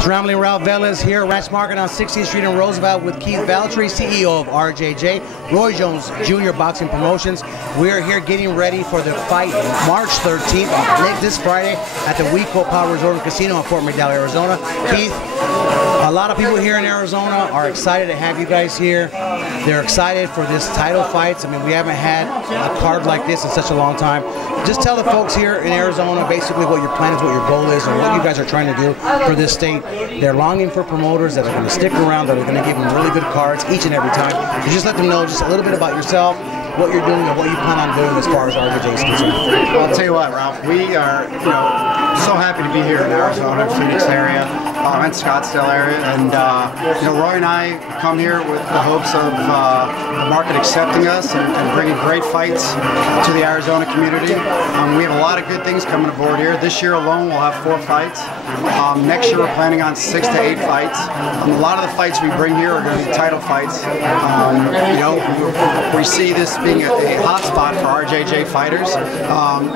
It's Rambling Ralph Velez here at Ranch Market on 16th Street in Roosevelt with Keith Valtry, CEO of RJJ, Roy Jones Jr. Boxing Promotions. We are here getting ready for the fight March 13th, this Friday, at the Weco Power Resort and Casino in Fort McDowell, Arizona. Keith, a lot of people here in Arizona are excited to have you guys here. They're excited for this title fights. I mean, we haven't had a card like this in such a long time. Just tell the folks here in Arizona basically what your plan is, what your goal is, and what you guys are trying to do for this state. They're longing for promoters that are going to stick around, that are going to give them really good cards each and every time. So just let them know just a little bit about yourself, what you're doing, and what you plan on doing as far as RJJ is concerned. Well, I'll tell you what, Ralph, we are so happy to be here in Arizona, Phoenix area, and Scottsdale area, and Roy and I come here with the hopes of the market accepting us and bringing great fights to the Arizona community. We have a lot of good things coming aboard here. This year alone, we'll have 4 fights. Next year, we're planning on 6 to 8 fights. A lot of the fights we bring here are going to be title fights. We see this being a hot spot for RJJ fighters.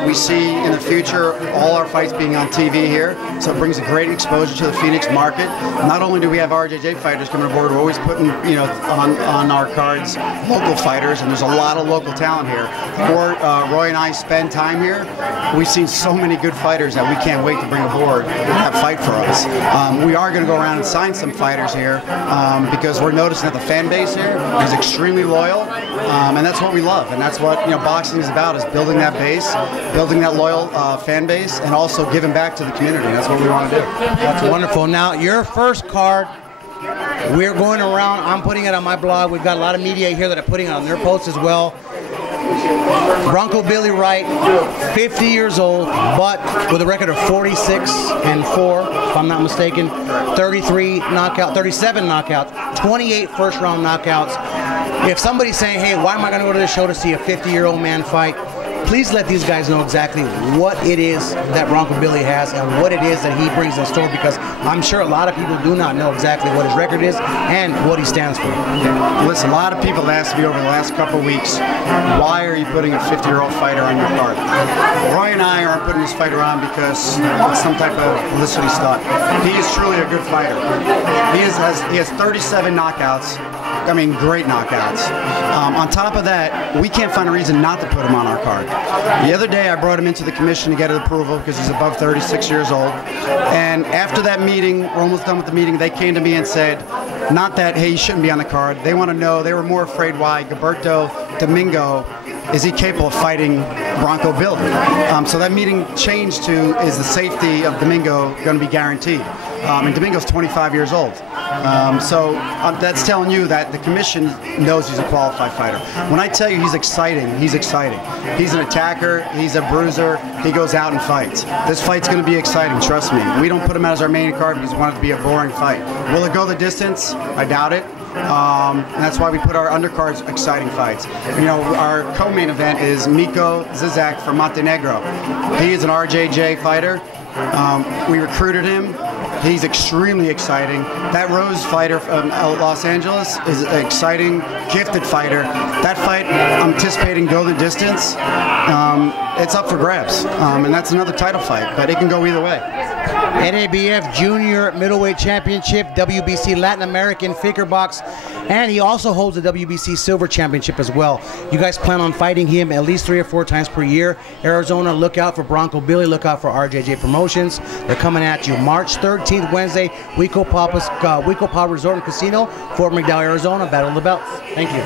We see in the future all our fights being on TV here, so it brings a great exposure to the Phoenix market. Not only do we have RJJ fighters coming aboard, we're always putting on our cards local fighters, and there's a lot of local talent here. Before Roy and I spend time here, we've seen so many good fighters that we can't wait to bring aboard and have fight for us. We are going to go around and sign some fighters here because we're noticing that the fan base here is extremely loyal, and that's what we love, and that's what boxing is about, is building that base, building that loyal fan base, and also giving back to the community. That's what we want to do. That's wonderful. Now, your first card, we're going around, I'm putting it on my blog. We've got a lot of media here that are putting it on their posts as well. Bronco Billy Wright, 50 years old, but with a record of 46-4, if I'm not mistaken, 37 knockouts, 28 first-round knockouts. If somebody's saying, hey, why am I going to go to this show to see a 50-year-old man fight? Please let these guys know exactly what it is that Bronco Billy has and what it is that he brings in store, because I'm sure a lot of people do not know exactly what his record is and what he stands for. Listen, a lot of people have asked me over the last couple of weeks, why are you putting a 50-year-old fighter on your card? Roy and I aren't putting this fighter on because it's some type of publicity stunt. He is truly a good fighter. He has 37 knockouts. I mean, great knockouts. On top of that, we can't find a reason not to put him on our card. The other day, I brought him into the commission to get his approval because he's above 36 years old. And after that meeting, we're almost done with the meeting, they came to me and said, not that, hey, you shouldn't be on the card. They want to know, they were more afraid why Gilberto Domingo, is he capable of fighting Bronco Billy? So that meeting changed to, is the safety of Domingo going to be guaranteed? And Domingo's 25 years old. So that's telling you that the commission knows he's a qualified fighter. When I tell you he's exciting, he's exciting. He's an attacker, he's a bruiser, he goes out and fights. This fight's going to be exciting, trust me. We don't put him out as our main card because we want it to be a boring fight. Will it go the distance? I doubt it. And that's why we put our undercards exciting fights. Our co-main event is Miko Zizak from Montenegro. He is an RJJ fighter. We recruited him. He's extremely exciting. That Rose fighter from Los Angeles is an exciting, gifted fighter. That fight, I'm anticipating go the distance. It's up for grabs, and that's another title fight, but it can go either way. NABF Junior Middleweight Championship, WBC Latin American Figure Box, and he also holds the WBC Silver Championship as well. You guys plan on fighting him at least 3 or 4 times per year. Arizona, look out for Bronco Billy, look out for RJJ Promotions. They're coming at you March 13th, Wednesday, Weco Power Resort and Casino, Fort McDowell, Arizona, Battle of the Belts. Thank you.